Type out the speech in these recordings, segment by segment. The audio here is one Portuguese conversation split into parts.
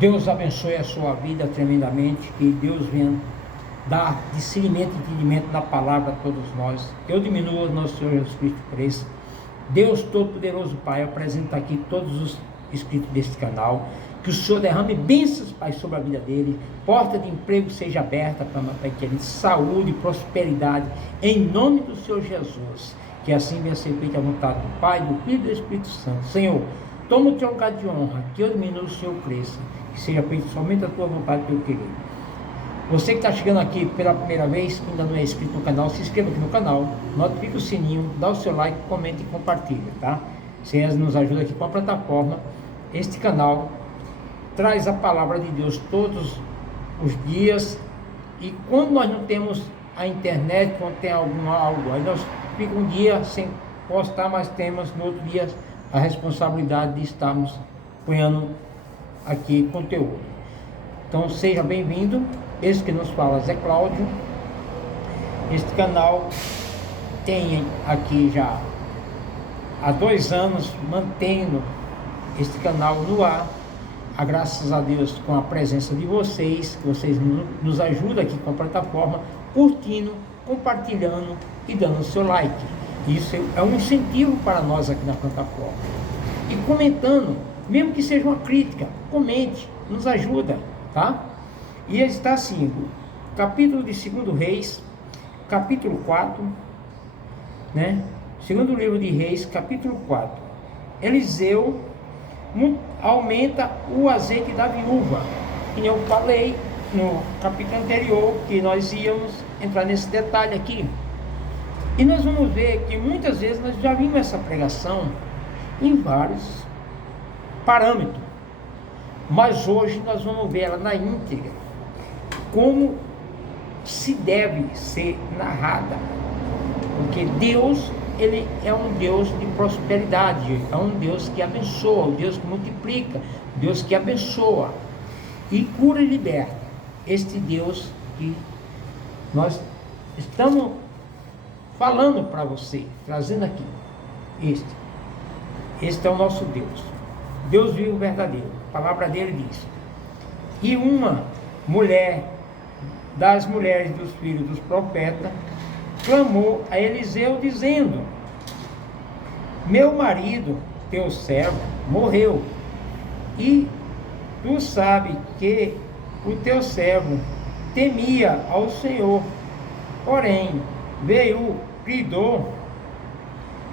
Deus abençoe a sua vida tremendamente, que Deus venha dar discernimento e entendimento na palavra a todos nós. Eu diminuo o nosso Senhor Jesus Cristo cresça. Deus Todo-Poderoso Pai, eu apresento aqui todos os inscritos deste canal, que o Senhor derrame bênçãos, Pai, sobre a vida dele, porta de emprego seja aberta para Pai querido, saúde, prosperidade, em nome do Senhor Jesus, que assim venha ser feita a vontade do Pai, do Filho e do Espírito Santo. Senhor, toma o teu lugar de honra, que eu diminua, o Senhor cresça, que seja feita somente a tua vontade, teu querer. Você que está chegando aqui pela primeira vez, que ainda não é inscrito no canal, se inscreva aqui no canal, notifique o sininho, dá o seu like, comente e compartilha, tá? Vocês nos ajudam aqui com a plataforma. Este canal traz a palavra de Deus todos os dias, e quando nós não temos a internet, quando tem algo, aí nós ficamos um dia sem postar, mas temos no outro dia a responsabilidade de estarmos ponhando aqui conteúdo. Então seja bem-vindo. Esse que nos fala é Zé Cláudio. Este canal tem aqui já há 2 anos mantendo este canal no ar. Graças a Deus, com a presença de vocês, que vocês nos ajudam aqui com a plataforma, curtindo, compartilhando e dando o seu like. Isso é um incentivo para nós aqui na plataforma. E comentando, mesmo que seja uma crítica, comente, nos ajuda, tá? E ele está assim, capítulo de 2 Reis, capítulo 4, né? Segundo livro de Reis, capítulo 4. Eliseu aumenta o azeite da viúva. E eu falei no capítulo anterior que nós íamos entrar nesse detalhe aqui. E nós vamos ver que muitas vezes nós já vimos essa pregação em vários parâmetros. Mas hoje nós vamos ver ela na íntegra, como se deve ser narrada, porque Deus, ele é um Deus de prosperidade, é um Deus que abençoa, um Deus que multiplica, Deus que abençoa e cura e liberta. Este Deus que nós estamos falando para você, trazendo aqui, este é o nosso Deus, Deus vivo verdadeiro. A palavra dele diz: e uma mulher das mulheres dos filhos dos profetas clamou a Eliseu dizendo: meu marido, teu servo, morreu, e tu sabes que o teu servo temia ao Senhor, porém veio o credor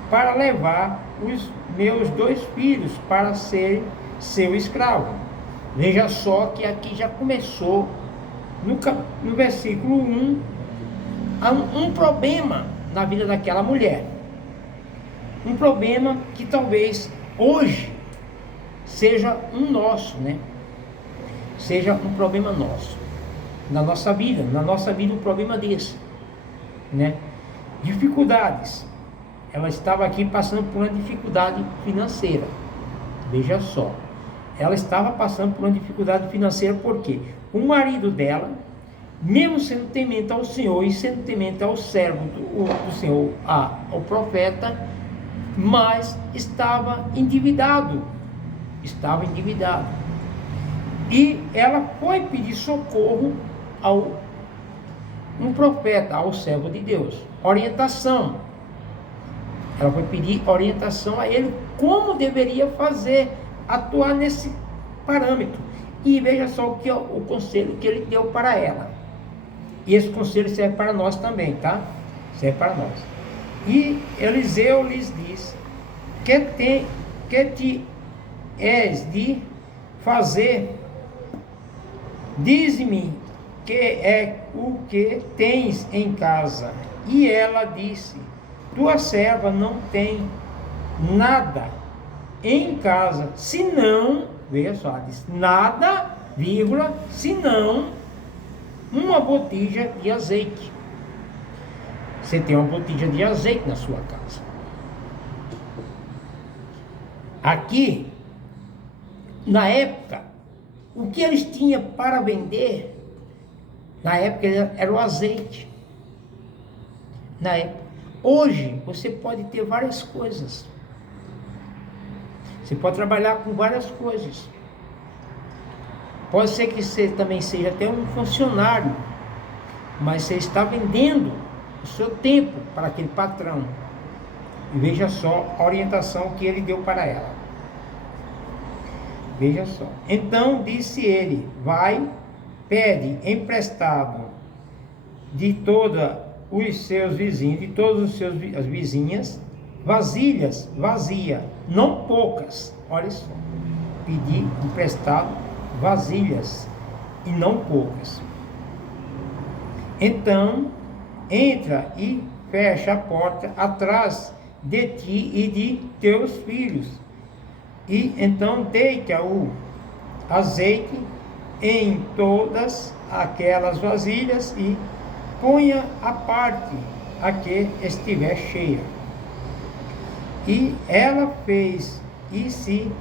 para levar os meus 2 filhos para serem seu escravo. Veja só que aqui já começou no versículo 1 um problema na vida daquela mulher, um problema que talvez hoje seja um nosso, né? Seja um problema nosso, na nossa vida um problema desse, né? Dificuldades. Ela estava aqui passando por uma dificuldade financeira. Veja só, ela estava passando por uma dificuldade financeira porque o marido dela, mesmo sendo temente ao Senhor e sendo temente ao servo do Senhor, ao profeta, mas estava endividado. E ela foi pedir socorro ao um profeta, ao servo de Deus, orientação. Ela foi pedir orientação a ele como deveria fazer, atuar nesse parâmetro. E veja só o conselho que ele deu para ela. E esse conselho serve para nós também, tá? Serve para nós. E Eliseu lhes diz: que te és de fazer? Dize-me que é o que tens em casa. E ela disse: tua serva não tem nada em casa, senão, veja só, diz, nada, vírgula, senão uma botija de azeite. Você tem uma botija de azeite na sua casa. Aqui, na época, o que eles tinham para vender, na época era o azeite. Na época. Hoje, você pode ter várias coisas. Você pode trabalhar com várias coisas. Pode ser que você também seja até um funcionário, mas você está vendendo o seu tempo para aquele patrão. E veja só a orientação que ele deu para ela. Veja só. Então disse ele: vai, pede emprestado de todos os seus vizinhos, de todas as vizinhas, vasilhas vazias, não poucas. Olha só. Pedir emprestado vasilhas e não poucas. Então entra e fecha a porta atrás de ti e de teus filhos, e então deita o azeite em todas aquelas vasilhas e ponha a parte a que estiver cheia. E ela fez e se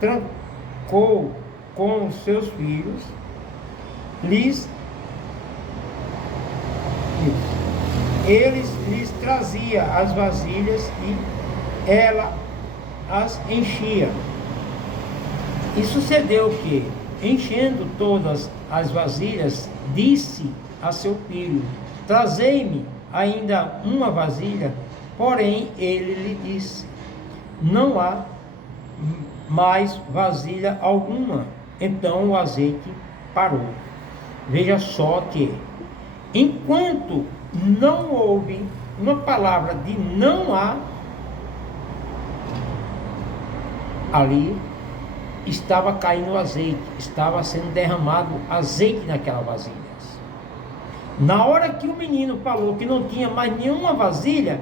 trancou com os seus filhos, eles lhes trazia as vasilhas e ela as enchia. E sucedeu que, enchendo todas as vasilhas, disse a seu filho: trazei-me ainda uma vasilha. Porém ele lhe disse: não há mais vasilha alguma. Então o azeite parou. Veja só que, enquanto não houve uma palavra de não há, ali estava caindo azeite, estava sendo derramado azeite naquela vasilha. Na hora que o menino falou que não tinha mais nenhuma vasilha,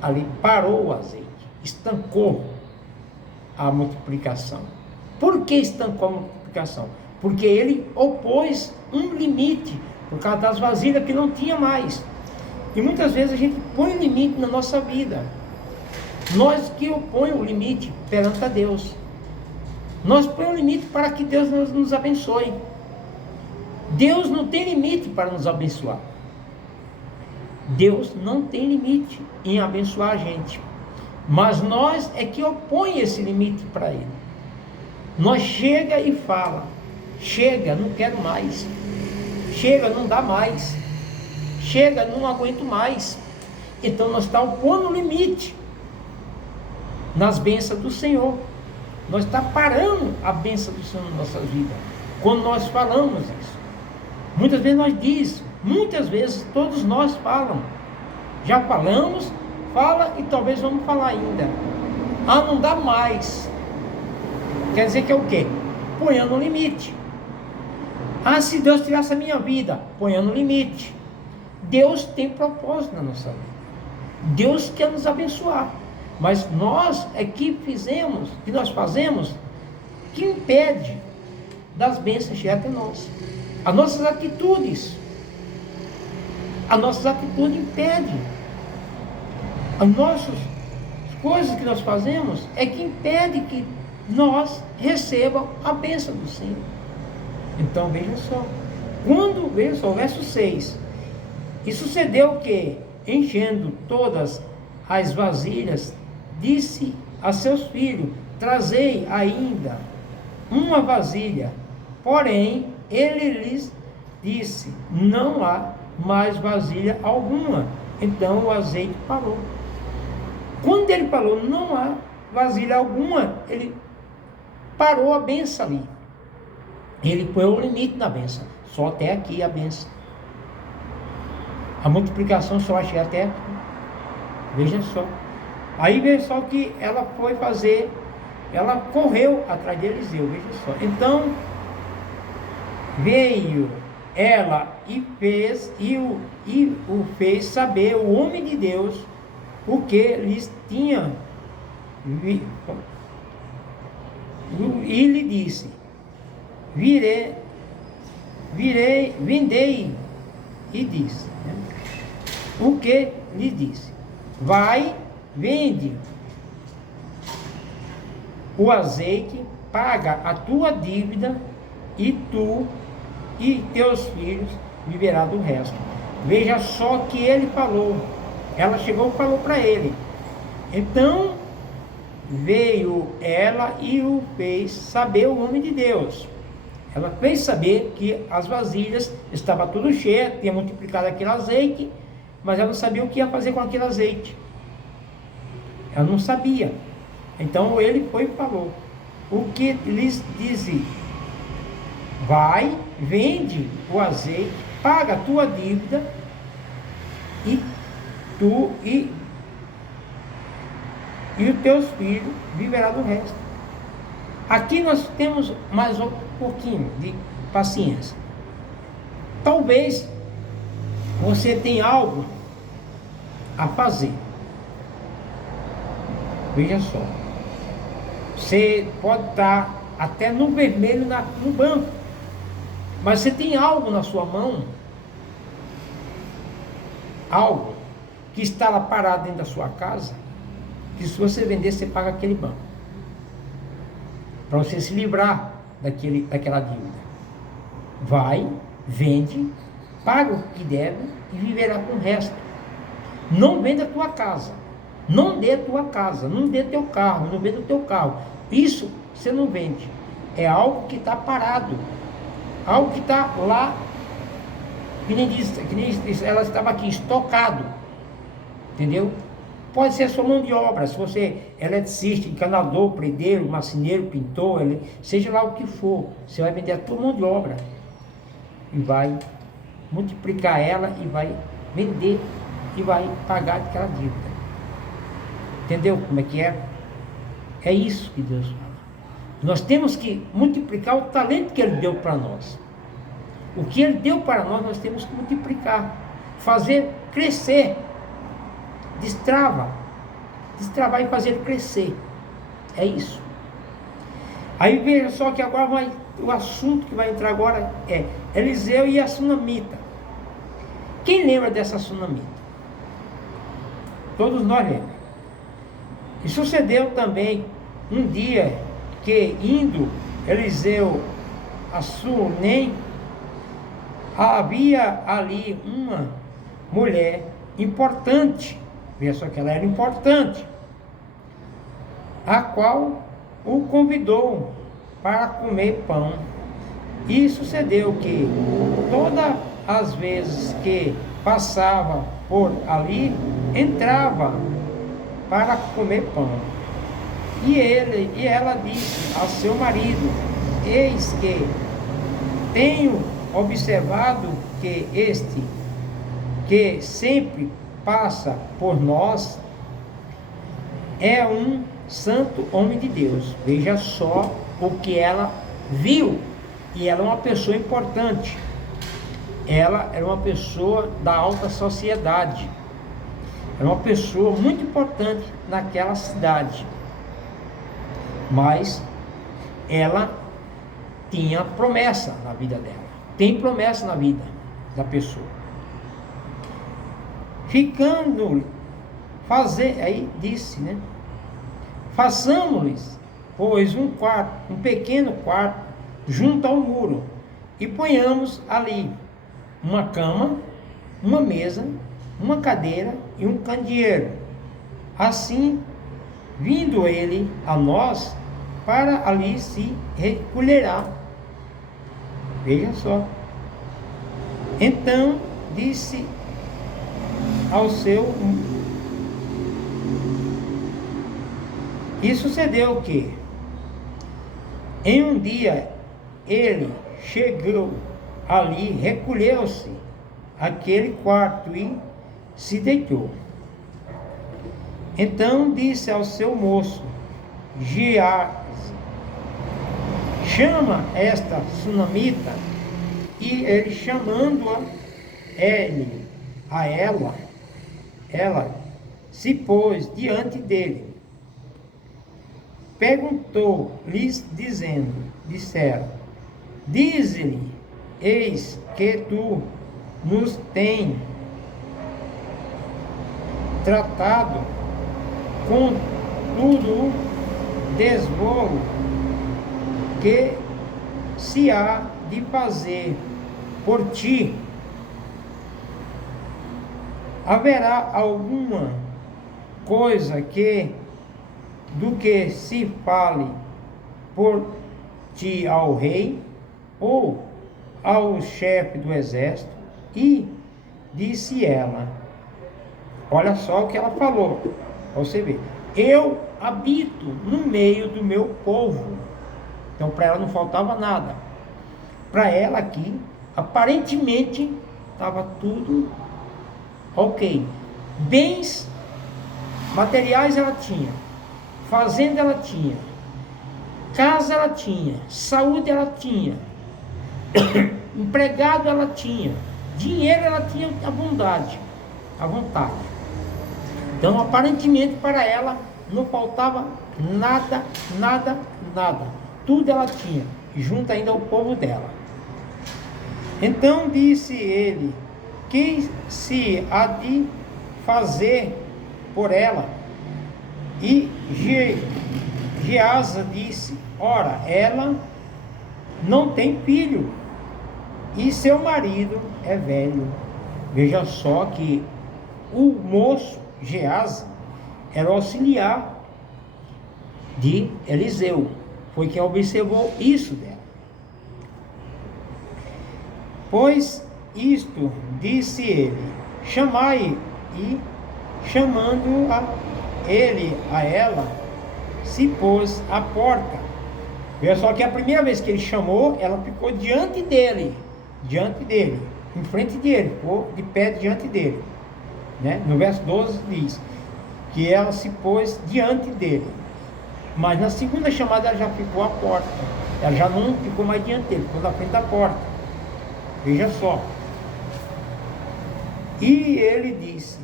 ali parou o azeite, estancou a multiplicação. Por que estancou a multiplicação? Porque ele opôs um limite, por causa das vasilhas que não tinha mais. E muitas vezes a gente põe limite na nossa vida. Nós que opõe o limite perante a Deus. Nós põe o limite para que Deus nos abençoe. Deus não tem limite para nos abençoar. Deus não tem limite em abençoar a gente. Mas nós é que opõe esse limite para Ele. Nós chega e fala: chega, não quero mais. Chega, não dá mais. Chega, não aguento mais. Então nós estamos opondo limite nas bênçãos do Senhor. Nós estamos parando a bênção do Senhor na nossa vida, quando nós falamos isso. Muitas vezes nós dizemos, muitas vezes todos nós falamos. Já falamos, fala e talvez vamos falar ainda. Ah, não dá mais. Quer dizer que é o quê? Ponhando um limite. Ah, se Deus tirasse a minha vida, ponhando um limite. Deus tem propósito na nossa vida. Deus quer nos abençoar. Mas nós é que nós fazemos, que impede das bênçãos chegar até nós. As nossas atitudes impedem. As nossas coisas que nós fazemos é que impede que nós recebamos a bênção do Senhor. Então veja só, veja só, verso 6, e sucedeu que, enchendo todas as vasilhas, disse a seus filhos: trazei ainda uma vasilha. Porém ele lhes disse: não há mais vasilha alguma. Então o azeite parou. Quando ele falou não há vasilha alguma, ele parou a bênção ali. Ele põe o limite na bênção. Só até aqui a bênção. A multiplicação só vai chegar até aqui. Veja só. Aí veja só que ela foi fazer, ela correu atrás de Eliseu, veja só. Então veio ela e o fez saber o homem de Deus o que lhes tinha e lhe disse: vendei, e disse, né? O que lhe disse: vai, vende o azeite, paga a tua dívida, e tu e teus filhos viverá do resto. Veja só que ele falou. Ela chegou e falou para ele. Então veio ela e o fez saber o homem de Deus Ela fez saber que as vasilhas estavam tudo cheias, tinha multiplicado aquele azeite, mas ela não sabia o que ia fazer com aquele azeite. Ela não sabia. Então ele foi e falou: o que lhes disse? Vai, vende o azeite, paga a tua dívida, e tu e os teus filhos viverão do resto. Aqui nós temos mais um pouquinho de paciência. Talvez você tenha algo a fazer. Veja só. Você pode estar até no vermelho no banco, mas você tem algo na sua mão, algo que está lá parado dentro da sua casa, que se você vender, você paga aquele banco, para você se livrar daquela dívida. Vai, vende, paga o que deve e viverá com o resto. Não venda a tua casa, não dê a tua casa, não dê teu carro, não venda o teu carro. Isso você não vende. É algo que está parado, algo que está lá, que nem diz, ela estava aqui estocado, entendeu? Pode ser a sua mão de obra, se você é eletricista, encanador, predeiro, marceneiro, pintor, seja lá o que for, você vai vender a tua mão de obra e vai multiplicar ela e vai vender e vai pagar aquela dívida. Entendeu como é que é? É isso que Deus fala. Nós temos que multiplicar o talento que Ele deu para nós. O que Ele deu para nós, nós temos que multiplicar, fazer crescer. Destravar e fazer crescer. É isso. Aí veja só que agora o assunto que vai entrar agora é Eliseu e a sunamita. Quem lembra dessa sunamita? Todos nós lembramos. E sucedeu também um dia que, indo Eliseu a Sunem, havia ali uma mulher importante. Veja só que ela era importante, a qual o convidou para comer pão. E sucedeu que todas as vezes que passava por ali, entrava para comer pão. E ela disse ao seu marido: eis que tenho observado que este, que sempre passa por nós, é um santo homem de Deus. Veja só o que ela viu. E ela é uma pessoa importante. Ela era uma pessoa da alta sociedade. Era uma pessoa muito importante naquela cidade. Mas ela tinha promessa na vida dela. Tem promessa na vida da pessoa. Aí disse, né? Façamos-lhes, pois, um pequeno quarto, junto ao muro, e ponhamos ali uma cama, uma mesa, uma cadeira e um candeeiro. Assim, vindo ele a nós, para ali se recolherá. Veja só. Então disse ao seu... E sucedeu que, em um dia, ele chegou ali, recolheu-se àquele quarto e se deitou. Então disse ao seu moço, Geazi: chama esta sunamita. E ele, chamando-a, ela se pôs diante dele. Perguntou-lhes, disseram: dize-lhe, eis que tu nos tens tratado com todo o desvolo que se há de fazer por ti. Haverá alguma coisa do que se fale por ti ao rei? ou ao chefe do exército, e disse ela, olha só o que ela falou, para você ver, eu habito no meio do meu povo. Então para ela não faltava nada. Para ela aqui, aparentemente, estava tudo ok. Bens materiais ela tinha, fazenda ela tinha, casa ela tinha, saúde ela tinha, empregado ela tinha, dinheiro ela tinha à vontade. Então aparentemente para ela não faltava nada, nada, nada. Tudo ela tinha, junto ainda ao povo dela. Então disse ele, que se há de fazer por ela? E Geasa disse, ora, ela não tem filho, e seu marido é velho. Veja só que o moço, Geasa, era o auxiliar de Eliseu. Foi quem observou isso dela. Pois isto, disse ele, chamai, e chamando a ela, se pôs à porta. Veja só que a primeira vez que ele chamou, ela ficou diante dele, em frente dele, ficou de pé diante dele, né? No verso 12 diz que ela se pôs diante dele, mas na segunda chamada ela já ficou à porta, ela já não ficou mais diante dele, ficou na frente da porta. Veja só. E ele disse,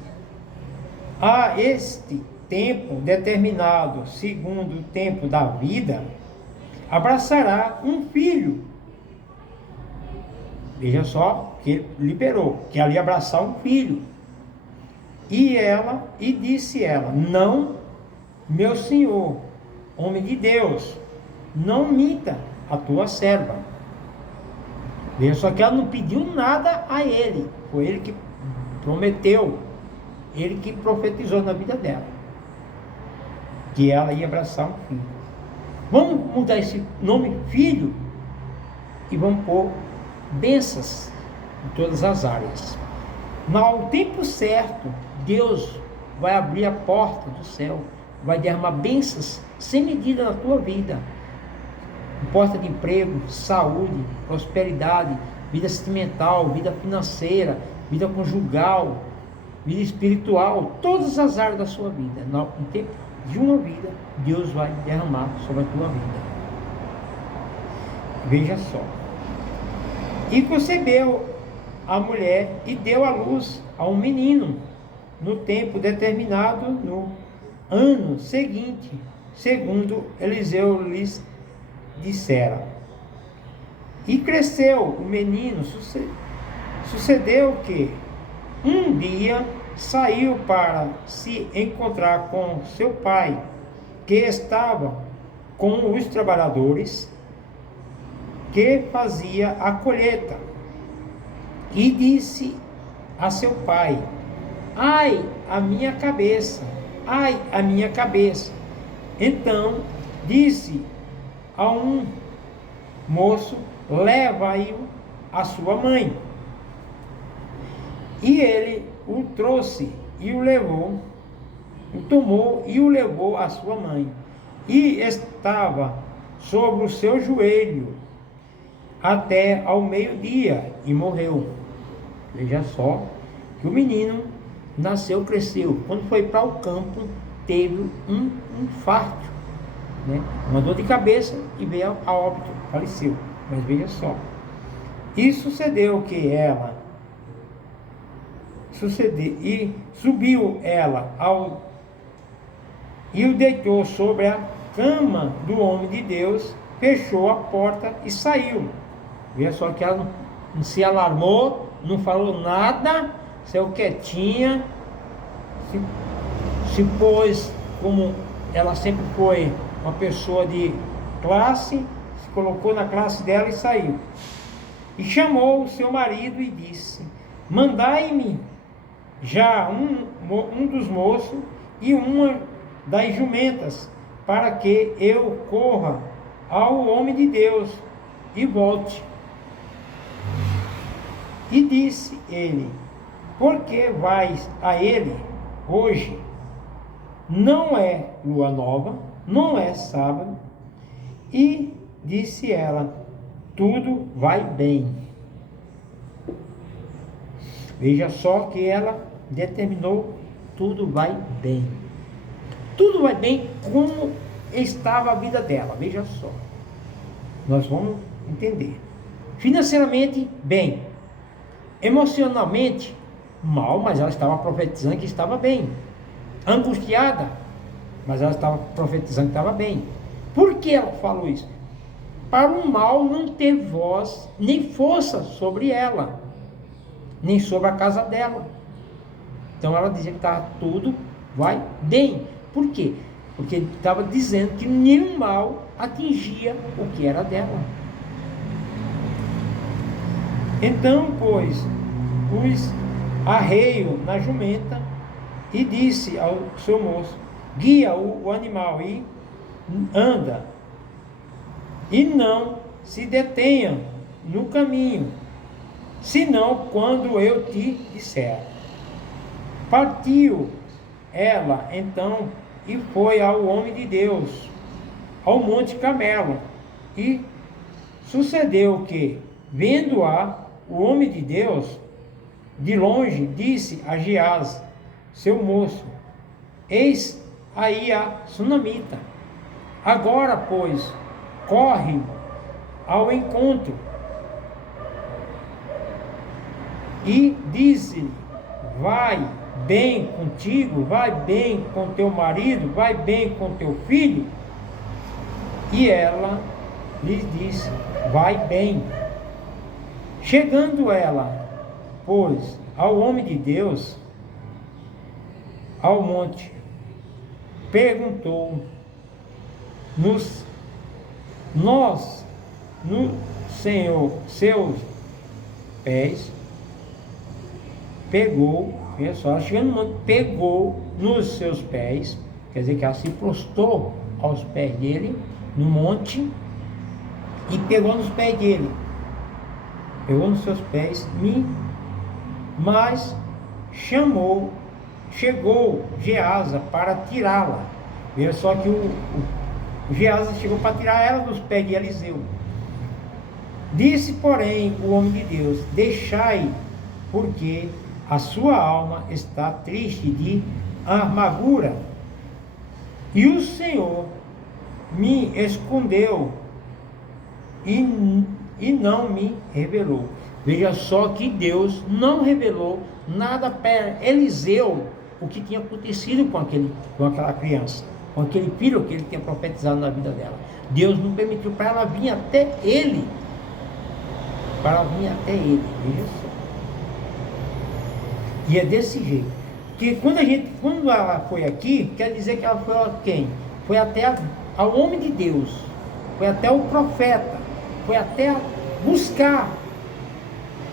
a este tempo determinado, segundo o tempo da vida, abraçará um filho. Veja só que ele liberou, que ali abraçar um filho. E disse ela, não, meu senhor, homem de Deus, não minta a tua serva. Veja só que ela não pediu nada a ele, foi ele que prometeu, ele que profetizou na vida dela, que ela ia abraçar um filho. Vamos mudar esse nome filho e vamos pôr bênçãos em todas as áreas. No tempo certo, Deus vai abrir a porta do céu, vai derramar bênçãos sem medida na tua vida. Porta de emprego, saúde, prosperidade, vida sentimental, vida financeira, vida conjugal, vida espiritual, todas as áreas da sua vida. No tempo de uma vida, Deus vai derramar sobre a tua vida. Veja só. E concebeu a mulher e deu à luz a um menino, no tempo determinado, no ano seguinte, segundo Eliseu lhes dissera. E cresceu o menino. Sucedeu que um dia saiu para se encontrar com seu pai, que estava com os trabalhadores que fazia a colheita, e disse a seu pai, ai, a minha cabeça, ai, a minha cabeça. Então disse a um moço, leva-o a sua mãe. E ele o trouxe e o levou, o tomou e o levou à sua mãe. E estava sobre o seu joelho até ao meio-dia e morreu. Veja só que o menino nasceu, cresceu. Quando foi para o campo, teve um infarto, né? Uma dor de cabeça e veio a óbito, faleceu. Mas veja só. E sucedeu que ela subiu ela e o deitou sobre a cama do homem de Deus, fechou a porta e saiu. Veja só que ela não se alarmou, não falou nada, saiu quietinha, se pôs como ela sempre foi uma pessoa de classe, se colocou na classe dela e saiu. E chamou o seu marido e disse, mandai-me já um dos moços e uma das jumentas, para que eu corra ao homem de Deus e volte. E disse ele: por que vais a ele hoje? Não é lua nova, não é sábado. E disse ela: tudo vai bem. Veja só que ela determinou: tudo vai bem. Tudo vai bem como estava a vida dela. Veja só. Nós vamos entender. Financeiramente, bem. Emocionalmente, mal, mas ela estava profetizando que estava bem. Angustiada, mas ela estava profetizando que estava bem. Por que ela falou isso? Para o mal não ter voz nem força sobre ela, nem sobre a casa dela. Então ela dizia que estava tudo vai bem. Por quê? Porque estava dizendo que nenhum mal atingia o que era dela. Então, pois, pus arreio na jumenta e disse ao seu moço: guia o animal e anda, e não se detenha no caminho, senão quando eu te disser. Partiu ela então e foi ao homem de Deus, ao Monte Carmelo. E sucedeu que, vendo-a, o homem de Deus de longe disse a Geás, seu moço: eis aí a sunamita. Agora, pois, corre ao encontro e diz-lhe: vai bem contigo, vai bem com teu marido, vai bem com teu filho. E ela lhe disse: vai bem. Chegando ela, pois, ao homem de Deus, ao monte, perguntou: nós, no Senhor, seus pés, pegou, olha só, chegando no monte, pegou nos seus pés, quer dizer que ela se prostrou aos pés dele, no monte, e pegou nos pés dele, pegou nos seus pés, mas chegou Geasa para tirá-la. Veja só que o Geasa chegou para tirar ela dos pés de Eliseu. Disse, porém, o homem de Deus: deixai, porque a sua alma está triste de amargura, e o Senhor me escondeu e não me revelou. Veja só que Deus não revelou nada para Eliseu o que tinha acontecido com aquela criança, com aquele filho que ele tinha profetizado na vida dela. Deus não permitiu para ela vir até ele. Para ela vir até ele. Veja só. E é desse jeito. Porque quando ela foi aqui, quer dizer que ela foi a quem? Foi até ao homem de Deus. Foi até o profeta. Foi até buscar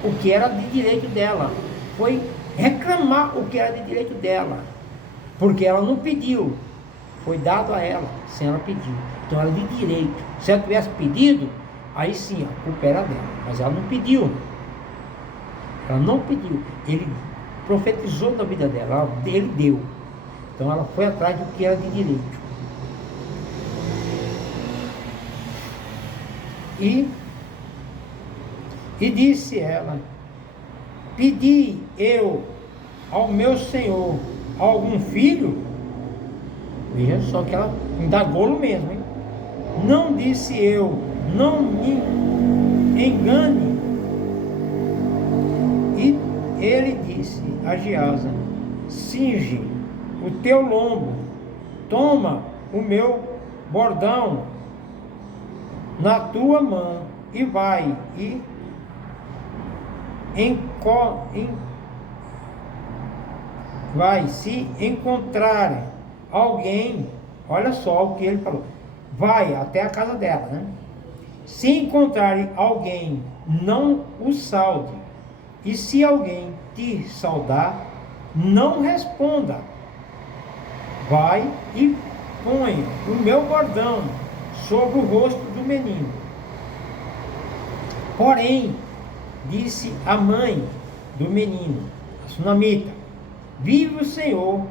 o que era de direito dela. Foi reclamar o que era de direito dela. Porque ela não pediu. Foi dado a ela, sem ela pedir. Então era de direito. Se ela tivesse pedido, aí sim, a culpa era dela. Mas ela não pediu. Ela não pediu. Ele profetizou na vida dela. Ele deu. Então ela foi atrás do que era de direito. E disse ela: pedi eu ao meu senhor algum filho? Veja só que ela indagou mesmo, hein? Não disse eu, não me engane. E ele disse a Geasa: cinge o teu lombo, toma o meu bordão na tua mão e vai, e vai se encontrar alguém. Olha só o que ele falou: vai até a casa dela, né? Se encontrar alguém, não o salde, e se alguém te saudar, não responda. Vai e põe o meu bordão sobre o rosto do menino. Porém, disse a mãe do menino, a sunamita: vive o Senhor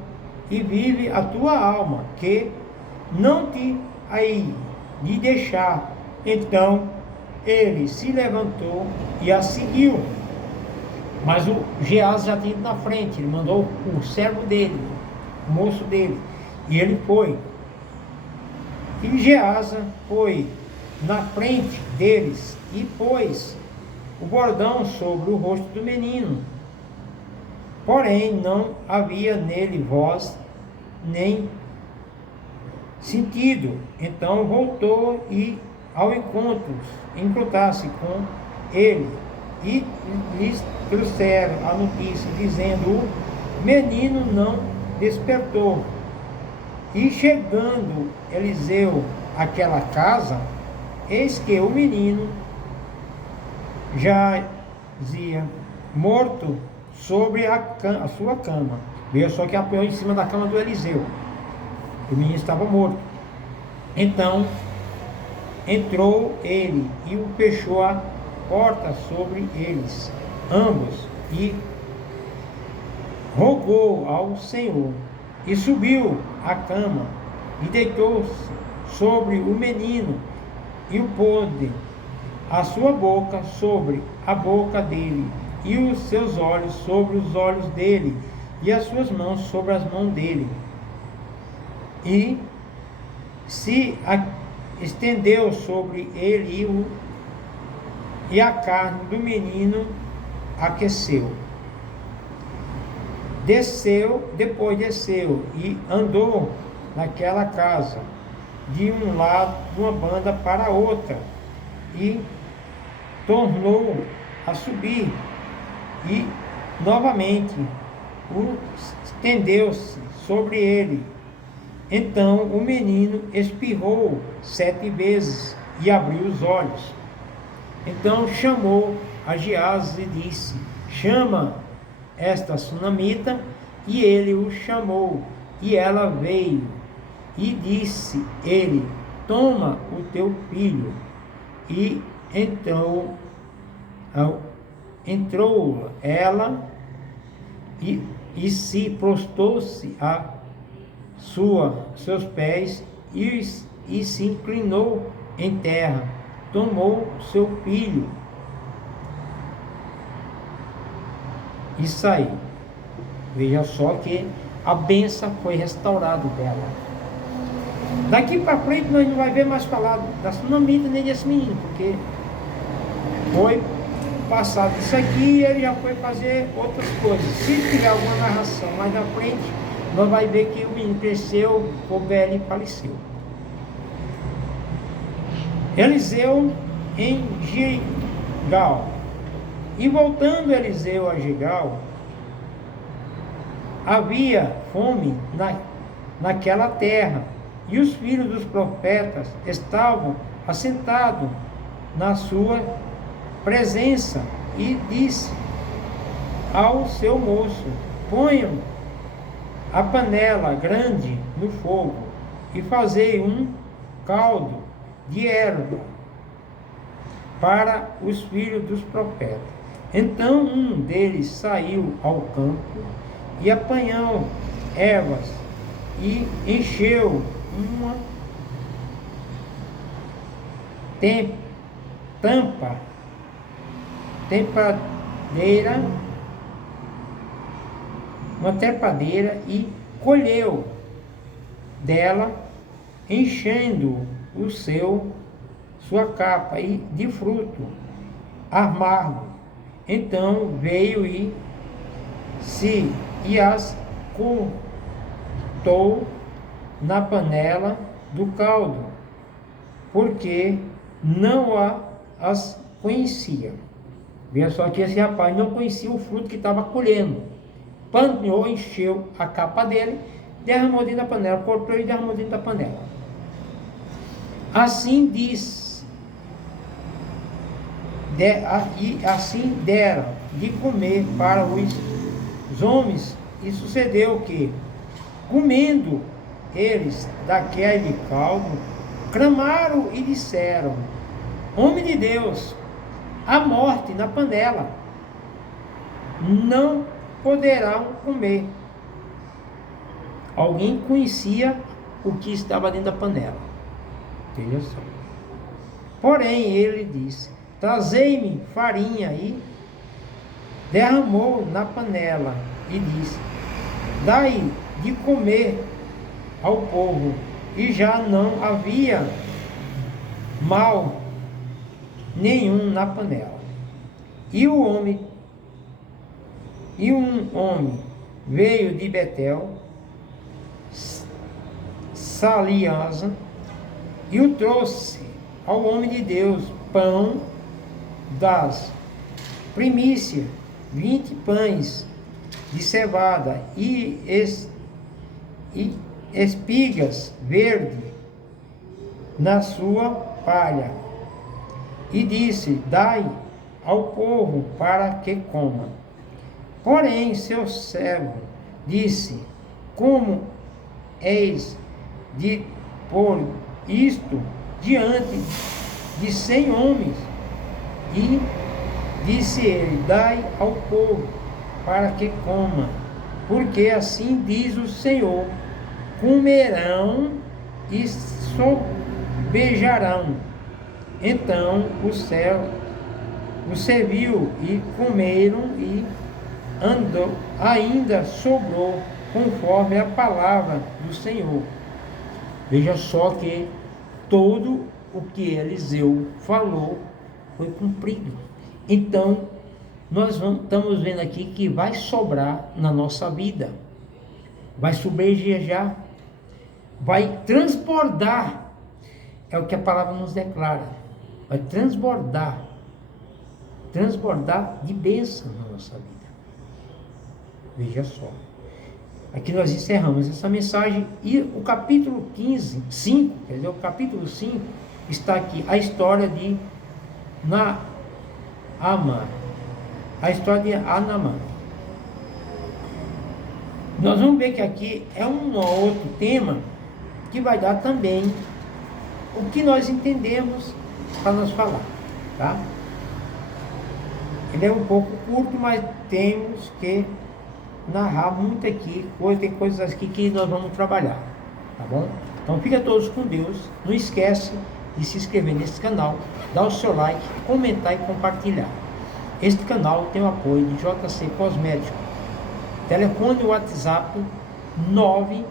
e vive a tua alma, que não te hei de deixar. Então ele se levantou e a seguiu. Mas o Geazi já tinha ido na frente. Ele mandou o servo dele, o moço dele, e ele foi. E Geazi foi na frente deles e pôs o bordão sobre o rosto do menino. Porém não havia nele voz nem sentido. Então voltou e ao encontrar-se com ele, e lhes trouxeram a notícia, dizendo: o menino não despertou. E chegando Eliseu àquela casa, eis que o menino jazia morto sobre a sua cama. Veja só que apoiou em cima da cama do Eliseu. O menino estava morto. Então entrou ele e o fechou a porta sobre eles ambos, e rogou ao Senhor, e subiu à cama e deitou-se sobre o menino, e o pôs a sua boca sobre a boca dele, e os seus olhos sobre os olhos dele, e as suas mãos sobre as mãos dele, e se estendeu sobre ele, e a carne do menino aqueceu. Depois desceu e andou naquela casa, de um lado de uma banda para a outra, e tornou a subir, e novamente estendeu-se sobre ele. Então o menino espirrou 7 vezes e abriu os olhos. Então chamou a Geazi e disse: chama esta sunamita. E ele o chamou, e ela veio. E disse ele: toma o teu filho. E entrou ela e se prostrou-se a seus pés, e se inclinou em terra, tomou seu filho e saiu. Veja só que a bênção foi restaurada dela. Daqui para frente nós não vai ver mais falar da sunamita nem desse menino, porque foi passado isso aqui e ele já foi fazer outras coisas. Se tiver alguma narração mais na frente, nós vai ver que o menino cresceu, ficou velho e faleceu. Eliseu em Gilgal. E voltando Eliseu a Gilgal, havia fome naquela terra, e os filhos dos profetas estavam assentados na sua presença, e disse ao seu moço: ponham a panela grande no fogo, e fazei um caldo de erva para os filhos dos profetas. Então um deles saiu ao campo e apanhou ervas e encheu uma trepadeira e colheu dela, enchendo sua capa e de fruto amargo. Então veio e as cortou na panela do caldo, porque não as conhecia. Veja só que esse rapaz não conhecia o fruto que estava colhendo. Panteou, encheu a capa dele, derramou dentro da panela, cortou e derramou dentro da panela. Assim diz, e assim deram de comer para os homens, e sucedeu que, comendo eles daquele caldo, clamaram e disseram: homem de Deus, a morte na panela. Não poderão comer. Alguém conhecia o que estava dentro da panela. Veja só. Porém, ele disse: trazei-me farinha, e derramou na panela, e disse: dai de comer ao povo. E já não havia mal nenhum na panela. E um homem veio de Betel, Salianza, e o trouxe ao homem de Deus pão das primícias, 20 pães de cevada e espigas verdes na sua palha. E disse: dai ao povo para que coma. Porém, seu servo disse: como eis de pôr isto diante de 100 homens? E disse ele: dai ao povo para que coma, porque assim diz o Senhor: comerão e sobejarão. Então o serviu e comeram, e andou, ainda sobrou, conforme a palavra do Senhor. Veja só que todo o que Eliseu falou foi cumprido. Então, nós estamos vendo aqui que vai sobrar na nossa vida, vai sobejar, vai transbordar, é o que a palavra nos declara, vai transbordar de bênção na nossa vida. Veja só, aqui nós encerramos essa mensagem, e o capítulo 5, quer dizer, o capítulo 5, está aqui a história de Naamã, a história de Naamã. Nós vamos ver que aqui é um outro tema que vai dar também o que nós entendemos para nós falar, tá? Ele é um pouco curto, mas temos que narrar muito aqui, tem coisas aqui que nós vamos trabalhar, tá bom? Então fica todos com Deus. Não esquece de se inscrever nesse canal, dar o seu like, comentar e compartilhar. Este canal tem o apoio de JC Cosmético. Telefone WhatsApp 9,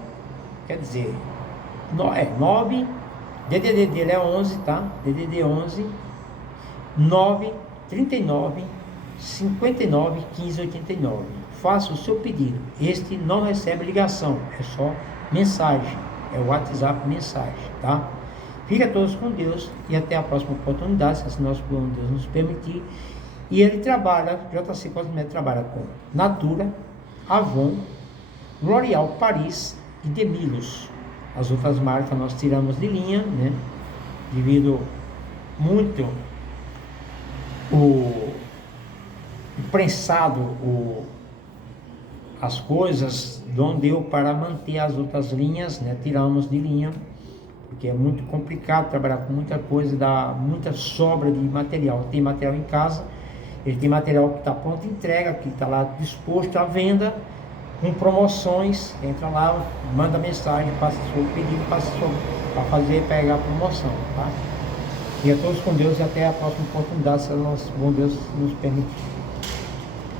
quer dizer, 9, DDD dele é 11, tá? DDD 11 9 39 59 15 89. Faça o seu pedido. Este não recebe ligação, é só mensagem, é o WhatsApp mensagem, tá? Fica todos com Deus e até a próxima oportunidade, se assim nosso bom Deus nos permitir. E ele trabalha, JC Cosmético trabalha com Natura, Avon, L'Oréal Paris e Demilos. As outras marcas nós tiramos de linha, né? Devido muito o prensado, as coisas não deu para manter as outras linhas, né? Tiramos de linha, porque é muito complicado trabalhar com muita coisa, dá muita sobra de material. Tem material em casa, ele tem material que está pronto entrega, que está lá disposto à venda, com promoções. Entra lá, manda mensagem, passa seu pedido, para fazer, pegar a promoção, tá? E a todos com Deus e até a próxima oportunidade, se o nosso bom Deus nos permitir.